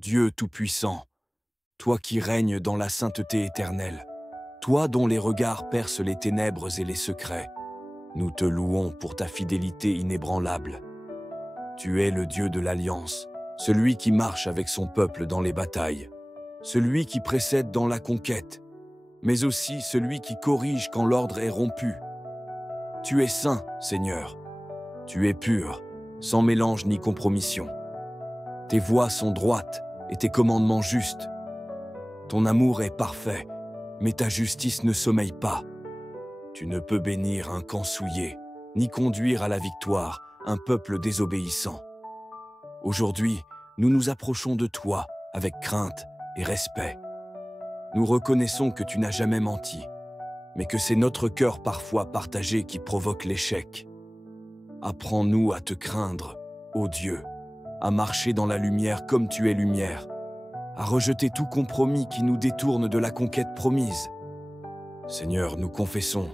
Dieu Tout-Puissant, toi qui règnes dans la sainteté éternelle, toi dont les regards percent les ténèbres et les secrets, nous te louons pour ta fidélité inébranlable. Tu es le Dieu de l'Alliance, celui qui marche avec son peuple dans les batailles, celui qui précède dans la conquête, mais aussi celui qui corrige quand l'ordre est rompu. Tu es saint, Seigneur. Tu es pur, sans mélange ni compromission. Tes voies sont droites et tes commandements justes. Ton amour est parfait, mais ta justice ne sommeille pas. Tu ne peux bénir un camp souillé, ni conduire à la victoire un peuple désobéissant. Aujourd'hui, nous nous approchons de toi avec crainte et respect. Nous reconnaissons que tu n'as jamais menti, mais que c'est notre cœur parfois partagé qui provoque l'échec. Apprends-nous à te craindre, ô Dieu, à marcher dans la lumière comme tu es lumière, à rejeter tout compromis qui nous détourne de la conquête promise. Seigneur, nous confessons,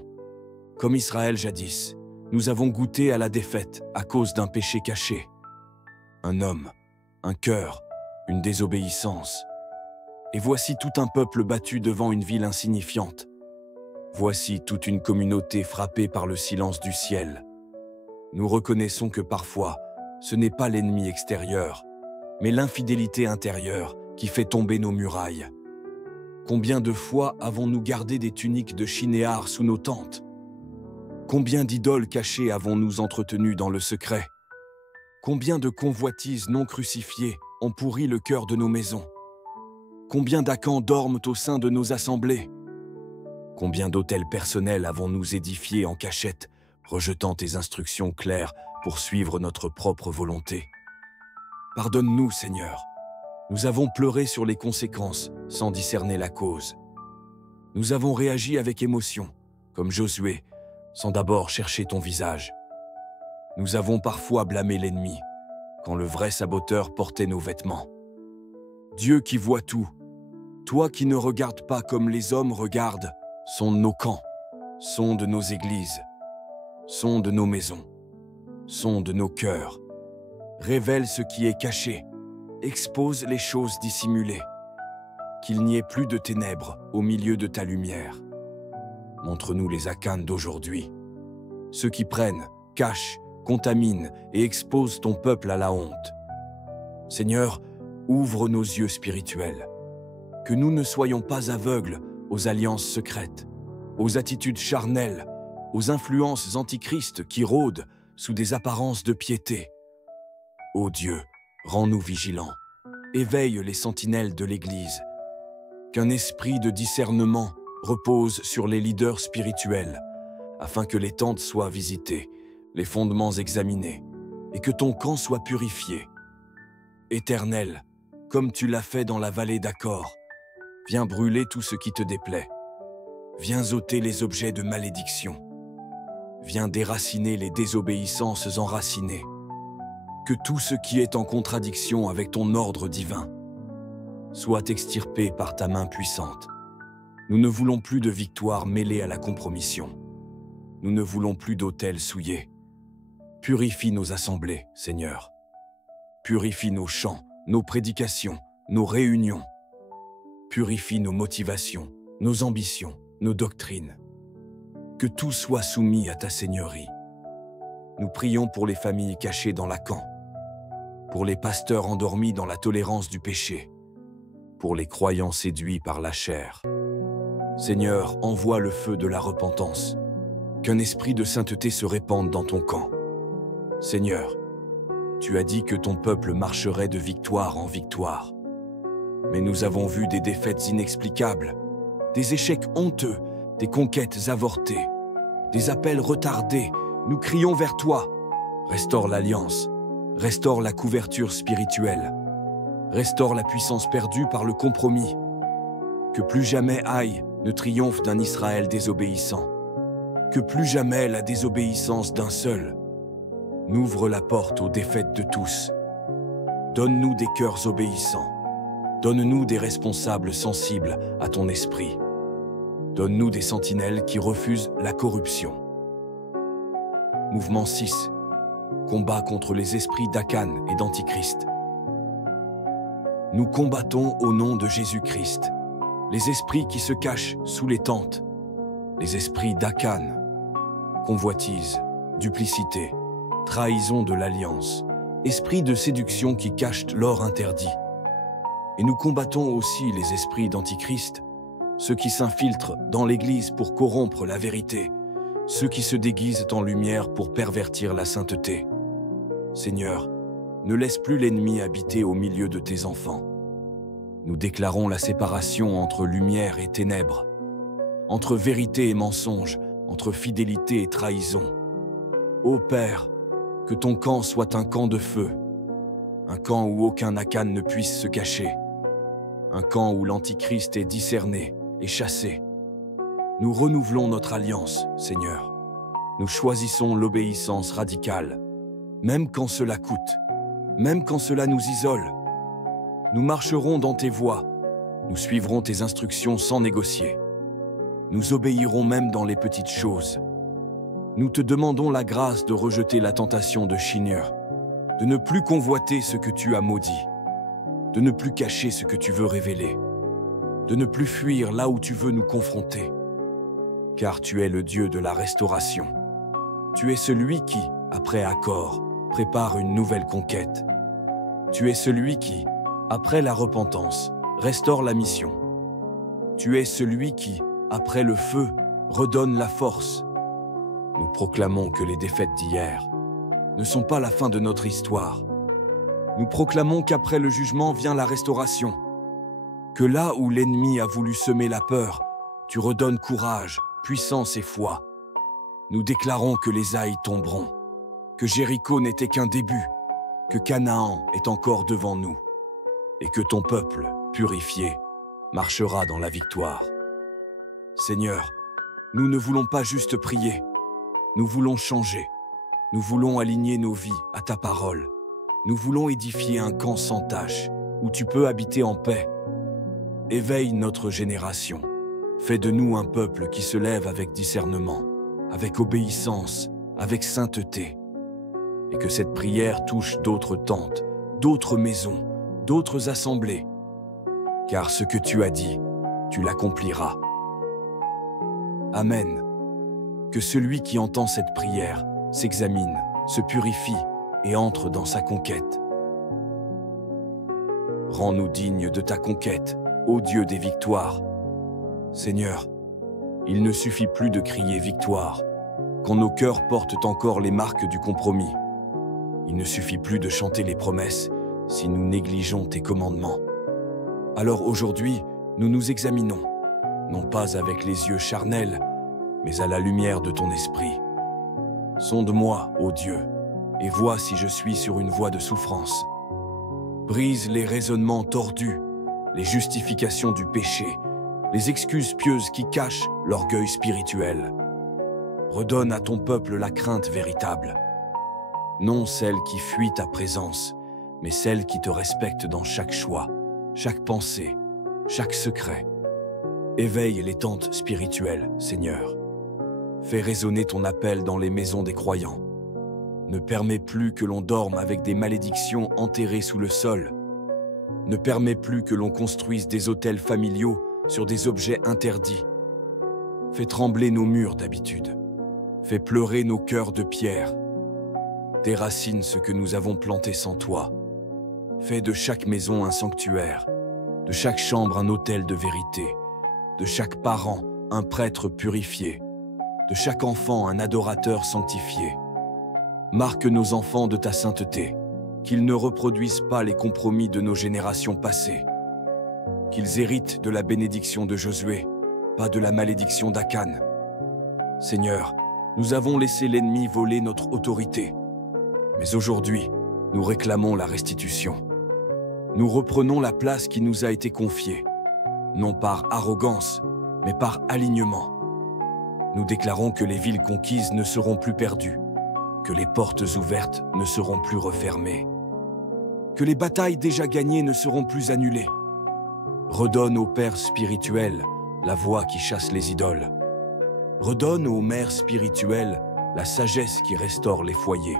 comme Israël jadis, nous avons goûté à la défaite à cause d'un péché caché. Un homme, un cœur, une désobéissance. Et voici tout un peuple battu devant une ville insignifiante. Voici toute une communauté frappée par le silence du ciel. Nous reconnaissons que parfois, ce n'est pas l'ennemi extérieur, mais l'infidélité intérieure qui fait tomber nos murailles. Combien de fois avons-nous gardé des tuniques de chinéar sous nos tentes? Combien d'idoles cachées avons-nous entretenues dans le secret? Combien de convoitises non crucifiées ont pourri le cœur de nos maisons? Combien d'Acans dorment au sein de nos assemblées? Combien d'autels personnels avons-nous édifiés en cachette, rejetant tes instructions claires pour suivre notre propre volonté? Pardonne-nous, Seigneur. Nous avons pleuré sur les conséquences sans discerner la cause. Nous avons réagi avec émotion, comme Josué, sans d'abord chercher ton visage. Nous avons parfois blâmé l'ennemi, quand le vrai saboteur portait nos vêtements. Dieu qui voit tout, toi qui ne regardes pas comme les hommes regardent, sonde nos camps, sonde nos églises, sonde nos maisons, sonde nos cœurs, révèle ce qui est caché, expose les choses dissimulées, qu'il n'y ait plus de ténèbres au milieu de ta lumière. Montre-nous les Acans d'aujourd'hui, ceux qui prennent, cachent, contaminent et exposent ton peuple à la honte. Seigneur, ouvre nos yeux spirituels, que nous ne soyons pas aveugles aux alliances secrètes, aux attitudes charnelles, aux influences antichristes qui rôdent sous des apparences de piété. Ô Dieu, rends-nous vigilants, éveille les sentinelles de l'Église, qu'un esprit de discernement repose sur les leaders spirituels, afin que les tentes soient visitées, les fondements examinés, et que ton camp soit purifié. Éternel, comme tu l'as fait dans la vallée d'Acor, viens brûler tout ce qui te déplaît. Viens ôter les objets de malédiction. Viens déraciner les désobéissances enracinées. Que tout ce qui est en contradiction avec ton ordre divin soit extirpé par ta main puissante. Nous ne voulons plus de victoires mêlées à la compromission. Nous ne voulons plus d'autels souillés. Purifie nos assemblées, Seigneur. Purifie nos chants, nos prédications, nos réunions. Purifie nos motivations, nos ambitions, nos doctrines. Que tout soit soumis à ta seigneurie. Nous prions pour les familles cachées dans l'Acan, pour les pasteurs endormis dans la tolérance du péché, pour les croyants séduits par la chair. Seigneur, envoie le feu de la repentance, qu'un esprit de sainteté se répande dans ton camp. Seigneur, tu as dit que ton peuple marcherait de victoire en victoire. Mais nous avons vu des défaites inexplicables, des échecs honteux, des conquêtes avortées, des appels retardés. Nous crions vers toi. Restaure l'alliance, restaure la couverture spirituelle, restaure la puissance perdue par le compromis. Que plus jamais Haï ne triomphe d'un Israël désobéissant. Que plus jamais la désobéissance d'un seul n'ouvre la porte aux défaites de tous. Donne-nous des cœurs obéissants. Donne-nous des responsables sensibles à ton esprit. Donne-nous des sentinelles qui refusent la corruption. Mouvement 6. Combat contre les esprits d'Acan et d'Antichrist. Nous combattons au nom de Jésus-Christ les esprits qui se cachent sous les tentes, les esprits d'Akan, convoitise, duplicité, trahison de l'alliance, esprits de séduction qui cachent l'or interdit. Et nous combattons aussi les esprits d'Antichrist, ceux qui s'infiltrent dans l'Église pour corrompre la vérité, ceux qui se déguisent en lumière pour pervertir la sainteté. Seigneur, ne laisse plus l'ennemi habiter au milieu de tes enfants. Nous déclarons la séparation entre lumière et ténèbres, entre vérité et mensonge, entre fidélité et trahison. Ô Père, que ton camp soit un camp de feu, un camp où aucun Akan ne puisse se cacher, un camp où l'Antichrist est discerné et chassé. Nous renouvelons notre alliance, Seigneur. Nous choisissons l'obéissance radicale, même quand cela coûte, même quand cela nous isole. Nous marcherons dans tes voies, nous suivrons tes instructions sans négocier. Nous obéirons même dans les petites choses. Nous te demandons la grâce de rejeter la tentation de Shinur, de ne plus convoiter ce que tu as maudit, de ne plus cacher ce que tu veux révéler, de ne plus fuir là où tu veux nous confronter. Car tu es le Dieu de la restauration. Tu es celui qui, après accord, prépare une nouvelle conquête. Tu es celui qui, après la repentance, restaure la mission. Tu es celui qui, après le feu, redonne la force. Nous proclamons que les défaites d'hier ne sont pas la fin de notre histoire. Nous proclamons qu'après le jugement vient la restauration. Que là où l'ennemi a voulu semer la peur, tu redonnes courage, puissance et foi. Nous déclarons que les Haïs tomberont, que Jéricho n'était qu'un début, que Canaan est encore devant nous, et que ton peuple, purifié, marchera dans la victoire. Seigneur, nous ne voulons pas juste prier, nous voulons changer. Nous voulons aligner nos vies à ta parole. Nous voulons édifier un camp sans tache, où tu peux habiter en paix. Éveille notre génération. Fais de nous un peuple qui se lève avec discernement, avec obéissance, avec sainteté. Et que cette prière touche d'autres tentes, d'autres maisons, d'autres assemblées. Car ce que tu as dit, tu l'accompliras. Amen. Que celui qui entend cette prière s'examine, se purifie et entre dans sa conquête. Rends-nous dignes de ta conquête, ô Dieu des victoires. Seigneur, il ne suffit plus de crier victoire, quand nos cœurs portent encore les marques du compromis. Il ne suffit plus de chanter les promesses si nous négligeons tes commandements. Alors aujourd'hui, nous nous examinons, non pas avec les yeux charnels, mais à la lumière de ton esprit. Sonde-moi, ô Dieu, et vois si je suis sur une voie de souffrance. Brise les raisonnements tordus, les justifications du péché, les excuses pieuses qui cachent l'orgueil spirituel. Redonne à ton peuple la crainte véritable. Non celle qui fuit ta présence, mais celle qui te respecte dans chaque choix, chaque pensée, chaque secret. Éveille les tentes spirituelles, Seigneur. Fais résonner ton appel dans les maisons des croyants. Ne permets plus que l'on dorme avec des malédictions enterrées sous le sol. Ne permets plus que l'on construise des autels familiaux sur des objets interdits. Fais trembler nos murs d'habitude. Fais pleurer nos cœurs de pierre. Déracine ce que nous avons planté sans toi. Fais de chaque maison un sanctuaire, de chaque chambre un autel de vérité, de chaque parent un prêtre purifié, de chaque enfant un adorateur sanctifié. Marque nos enfants de ta sainteté, qu'ils ne reproduisent pas les compromis de nos générations passées, qu'ils héritent de la bénédiction de Josué, pas de la malédiction d'Akan. Seigneur, nous avons laissé l'ennemi voler notre autorité, mais aujourd'hui, nous réclamons la restitution. Nous reprenons la place qui nous a été confiée, non par arrogance, mais par alignement. Nous déclarons que les villes conquises ne seront plus perdues, que les portes ouvertes ne seront plus refermées, que les batailles déjà gagnées ne seront plus annulées. Redonne aux pères spirituels la voix qui chasse les idoles. Redonne aux mères spirituelles la sagesse qui restaure les foyers.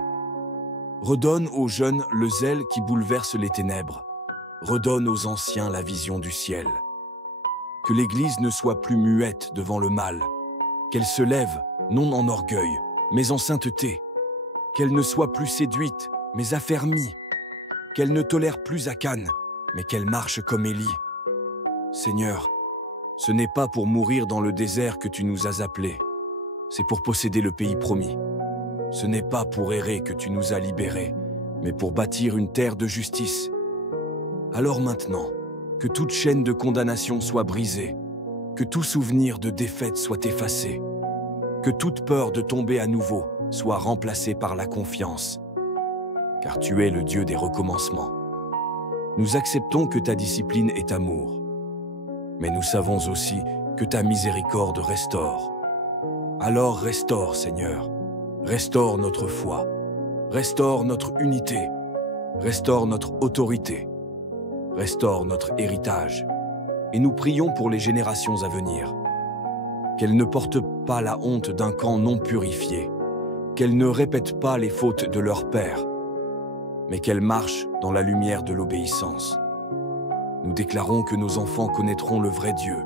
Redonne aux jeunes le zèle qui bouleverse les ténèbres. redonne aux anciens la vision du ciel. Que l'Église ne soit plus muette devant le mal, qu'elle se lève, non en orgueil, mais en sainteté, qu'elle ne soit plus séduite, mais affermie, qu'elle ne tolère plus Akan, mais qu'elle marche comme Élie. Seigneur, ce n'est pas pour mourir dans le désert que tu nous as appelés, c'est pour posséder le pays promis. Ce n'est pas pour errer que tu nous as libérés, mais pour bâtir une terre de justice. Alors maintenant, que toute chaîne de condamnation soit brisée, que tout souvenir de défaite soit effacé, que toute peur de tomber à nouveau soit remplacée par la confiance, car tu es le Dieu des recommencements. Nous acceptons que ta discipline est amour, mais nous savons aussi que ta miséricorde restaure. Alors restaure, Seigneur, restaure notre foi, restaure notre unité, restaure notre autorité, restaure notre héritage, et nous prions pour les générations à venir. Qu'elles ne portent pas la honte d'un camp non purifié, qu'elles ne répètent pas les fautes de leur père, mais qu'elles marchent dans la lumière de l'obéissance. Nous déclarons que nos enfants connaîtront le vrai Dieu,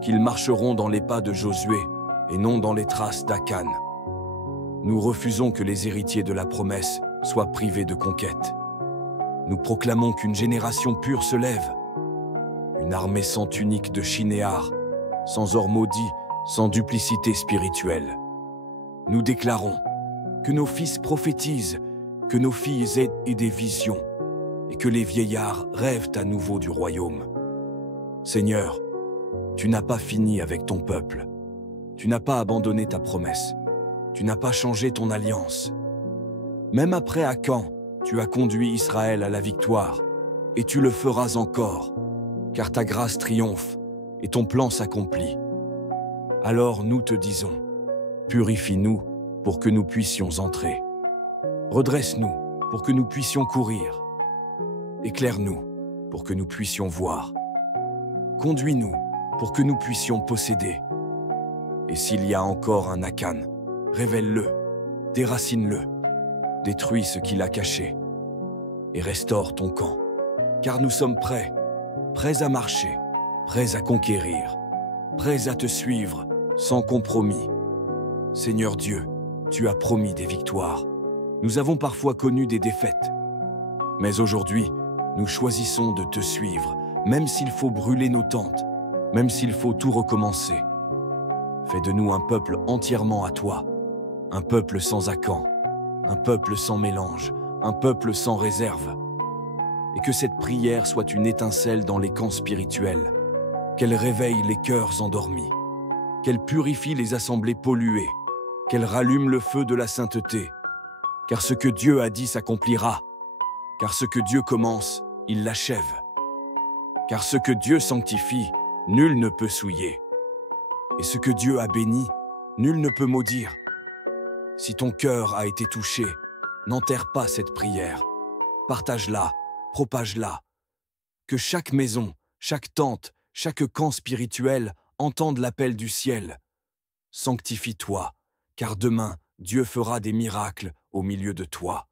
qu'ils marcheront dans les pas de Josué et non dans les traces d'Akan. Nous refusons que les héritiers de la promesse soient privés de conquête. Nous proclamons qu'une génération pure se lève, une armée sans tunique de Shinéar, sans or maudit, sans duplicité spirituelle. Nous déclarons que nos fils prophétisent, que nos filles aient des visions, et que les vieillards rêvent à nouveau du royaume. Seigneur, tu n'as pas fini avec ton peuple, tu n'as pas abandonné ta promesse, tu n'as pas changé ton alliance. Même après Akan, tu as conduit Israël à la victoire, et tu le feras encore, car ta grâce triomphe et ton plan s'accomplit. Alors nous te disons, purifie-nous pour que nous puissions entrer. Redresse-nous pour que nous puissions courir. Éclaire-nous pour que nous puissions voir. Conduis-nous pour que nous puissions posséder. Et s'il y a encore un Akan, révèle-le, déracine-le, détruis ce qu'il a caché et restaure ton camp. Car nous sommes prêts, prêts à marcher, prêts à conquérir, prêts à te suivre sans compromis. Seigneur Dieu, tu as promis des victoires. Nous avons parfois connu des défaites. Mais aujourd'hui, nous choisissons de te suivre, même s'il faut brûler nos tentes, même s'il faut tout recommencer. Fais de nous un peuple entièrement à toi, un peuple sans Akan, un peuple sans mélange, un peuple sans réserve. Et que cette prière soit une étincelle dans les camps spirituels, qu'elle réveille les cœurs endormis, qu'elle purifie les assemblées polluées, qu'elle rallume le feu de la sainteté, car ce que Dieu a dit s'accomplira, car ce que Dieu commence, il l'achève, car ce que Dieu sanctifie, nul ne peut souiller, et ce que Dieu a béni, nul ne peut maudire. Si ton cœur a été touché, n'enterre pas cette prière, partage-la, propage-la, que chaque maison, chaque tente, chaque camp spirituel entende l'appel du ciel. Sanctifie-toi, car demain, Dieu fera des miracles au milieu de toi.